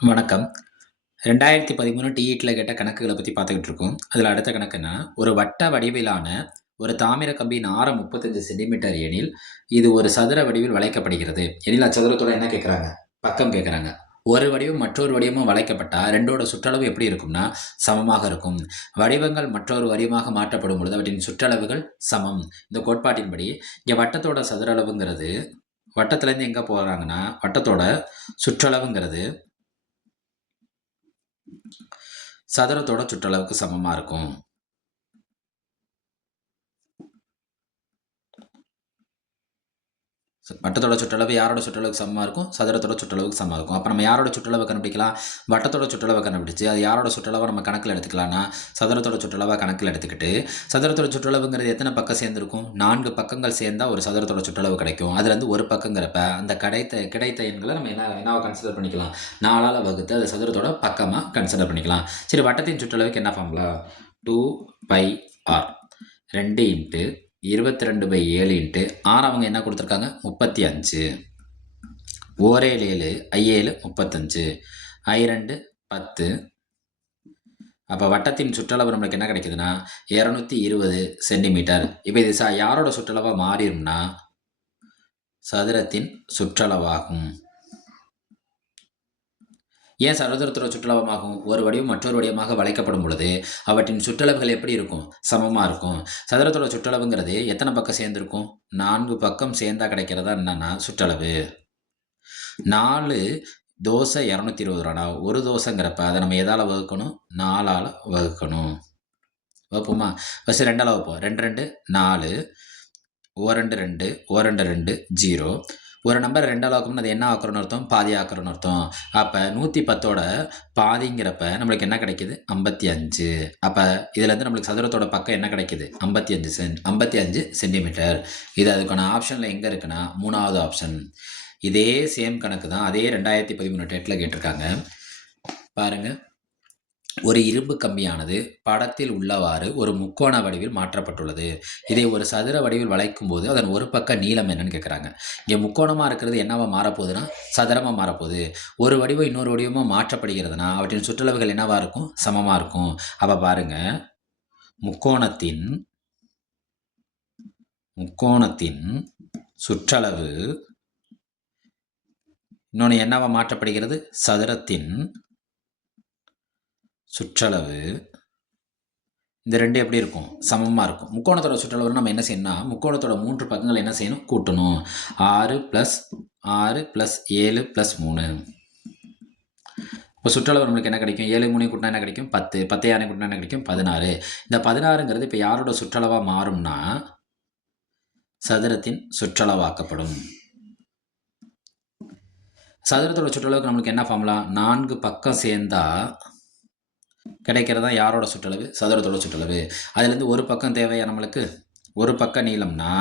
வணக்கம். ரெண்டாயிரத்தி பதிமூணு டிஇட்டில் கேட்ட கணக்குகளை பற்றி பார்த்துக்கிட்டு இருக்கோம். அதில் அடுத்த கணக்குன்னா ஒரு வட்ட வடிவிலான ஒரு தாமிர கம்பியின் ஆரம் முப்பத்தஞ்சு சென்டிமீட்டர் எனில் இது ஒரு சதுர வடிவில் வளைக்கப்படுகிறது. எனில் அச்சதுரத்தோட என்ன கேட்குறாங்க பக்கம் கேட்குறாங்க ஒரு வடிவம் மற்றொரு வடிவமும் வளைக்கப்பட்டால் ரெண்டோட சுற்றளவு எப்படி இருக்கும்னா சமமாக இருக்கும். வடிவங்கள் மற்றொரு வடிவமாக மாற்றப்படும் பொழுது அவற்றின் சுற்றளவுகள் சமம். இந்த கோட்பாட்டின்படி இங்கே வட்டத்தோட சதுரளவுங்கிறது வட்டத்துலேருந்து எங்கே போகிறாங்கன்னா வட்டத்தோட சுற்றளவுங்கிறது சதுரத்தோட சுற்றளவுக்கு சமமாக இருக்கும். வட்டத்தோட சுற்றளவு யாரோட சுற்றளவுக்கு சமமாக இருக்கும்? சதுரத்தோட சுற்றளவுக்கு சமமாக இருக்கும். அப்போ நம்ம யாரோட சுற்றளவை கண்டுபிடிக்கலாம்? வட்டத்தோட சுற்றளவை கண்டுபிடிச்சு அது யாரோட சுற்றளவை நம்ம கணக்கில் எடுத்துக்கலாம்னா சதுரத்தோட சுற்றளவை கணக்கில் எடுத்துக்கிட்டு சதுரத்தோட சுற்றளவுங்கிறது எத்தனை பக்கம் சேர்ந்துருக்கும்? நான்கு பக்கங்கள் சேர்ந்தால் ஒரு சதுரத்தோட சுற்றளவு கிடைக்கும். அதுலேருந்து ஒரு பக்கங்கிறப்ப அந்த கிடைத்த கிடைத்த எண்களை நம்ம என்ன என்னவா கன்சிடர் பண்ணிக்கலாம்? நாலால் வகுத்து அது சதுரத்தோட பக்கமாக கன்சிடர் பண்ணிக்கலாம். சரி வட்டத்தின் சுற்றளவுக்கு என்ன ஃபார்முலா டூ பை ஆர் ரெண்டு இன்ட்டு இருபத்தி ரெண்டு பை ஏழு இன்ட்டு ஆறு அவங்க என்ன கொடுத்துருக்காங்க? முப்பத்தி அஞ்சு. ஓரேழு ஏழு ஐஏழு முப்பத்தஞ்சு. ஐ ரெண்டு பத்து. அப்போ வட்டத்தின் சுற்றளவு நம்மளுக்கு என்ன கிடைக்குதுன்னா இரநூத்தி இருபது சென்டிமீட்டர். இப்போ இது சா யாரோட சுற்றளவாக மாறிடும்னா சதுரத்தின் சுற்றளவாகும். ஏன் சதுரத்தோட சுற்றளவமாகும் ஒரு வடிவம் மற்றொரு வடிவமாக வளைக்கப்படும் பொழுது அவற்றின் சுற்றளவுகள் எப்படி இருக்கும்? சமமாக இருக்கும். சதுரத்தோட சுற்றளவுங்கிறது எத்தனை பக்கம் சேர்ந்துருக்கும்? நான்கு பக்கம் சேர்ந்தா கிடைக்கிறதா என்னன்னா சுற்றளவு. நாலு தோசை இரநூத்தி இருபது ரூபாடா? ஒரு தோசைங்கிறப்ப அதை நம்ம எதால் வகுக்கணும்? நாலால் வகுக்கணும். வகுப்போமா? ஃபஸ்ட்டு ரெண்டால் வைப்போம் ரெண்டு ரெண்டு நாலு ஓ ரெண்டு ரெண்டு ஓ ரெண்டு ரெண்டு ஜீரோ. ஒரு நம்பர் ரெண்டால் ஆக்கணும்னு அது என்ன ஆக்குறோன்னு அர்த்தம்? பாதி ஆக்குறோன்னு அர்த்தம். அப்போ நூற்றி பத்தோட பாதிங்கிறப்ப நம்மளுக்கு என்ன கிடைக்கிது? ஐம்பத்தி அஞ்சு. அப்போ இதுலேருந்து நம்மளுக்கு சதுரத்தோட பக்கம் என்ன கிடைக்கிது? ஐம்பத்தி அஞ்சு சென் ஐம்பத்தி அஞ்சு சென்டிமீட்டர் இது அதுக்கான ஆப்ஷனில் எங்கே இருக்குன்னா மூணாவது ஆப்ஷன் இதே சேம் கணக்கு தான் அதே ரெண்டாயிரத்தி பதிமூணு டேட்டில் கேட்டிருக்காங்க. பாருங்கள் ஒரு இரும்பு கம்பியானது படத்தில் உள்ளவாறு ஒரு முக்கோண வடிவில் மாற்றப்பட்டுள்ளது. இதை ஒரு சதுர வடிவில் வளைக்கும் போது அதன் ஒரு பக்க நீளம் என்னன்னு கேட்குறாங்க இங்கே முக்கோணமாக இருக்கிறது என்னவா மாறப்போகுதுன்னா சதுரமாக மாறப்போகுது. ஒரு வடிவம் இன்னொரு வடிவமாக மாற்றப்படுகிறதுனா அவற்றின் சுற்றளவுகள் என்னவாக இருக்கும்? சமமாக இருக்கும். அப்போ பாருங்கள் முக்கோணத்தின் முக்கோணத்தின் சுற்றளவு இன்னொன்று என்னவா மாற்றப்படுகிறது? சதுரத்தின் சுற்றளவு. இந்த ரெண்டு எப்படி இருக்கும்? சமமாக இருக்கும். முக்கோணத்தோட சுற்றளவு நம்ம என்ன செய்யணும்னா முக்கோணத்தோட மூன்று பக்கங்கள் என்ன செய்யணும்? கூட்டணும். ஆறு ப்ளஸ் ஆறு ப்ளஸ் ஏழு ப்ளஸ் மூணு. இப்போ சுற்றளவு நம்மளுக்கு என்ன கிடைக்கும்? ஏழு மூணு கூட்டினா என்ன கிடைக்கும்? பத்து. பத்து யானை கூட்டினா என்ன கிடைக்கும்? பதினாறு. இந்த பதினாறுங்கிறது இப்போ யாரோட சுற்றளவாக மாறும்னா சதுரத்தின் சுற்றளவாக்கப்படும். சதுரத்தோட சுற்றளவுக்கு நம்மளுக்கு என்ன ஃபார்முலா நான்கு பக்கம் சேர்ந்தால் கிடைக்கிறது தான் யாரோட சுற்றளவு? சதுரத்தோட சுற்றளவு. அதுலேருந்து ஒரு பக்கம் தேவையா நம்மளுக்கு? ஒரு பக்க நீளம்னா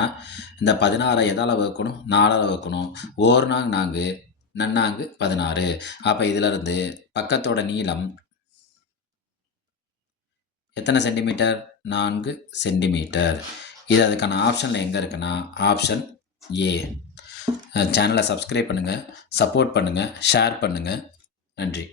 இந்த பதினாறை எதால் வகுக்கணும்? நாலால் வகுக்கணும். ஓர் நாங் நான்கு நன்னாங்கு பதினாறு. அப்போ இதிலிருந்து பக்கத்தோட நீளம் எத்தனை சென்டிமீட்டர்? நான்கு சென்டிமீட்டர். இது அதுக்கான ஆப்ஷனில் எங்கே இருக்குன்னா ஆப்ஷன் ஏ. சேனலை சப்ஸ்கிரைப் பண்ணுங்கள் சப்போர்ட் பண்ணுங்கள் ஷேர் பண்ணுங்கள் நன்றி.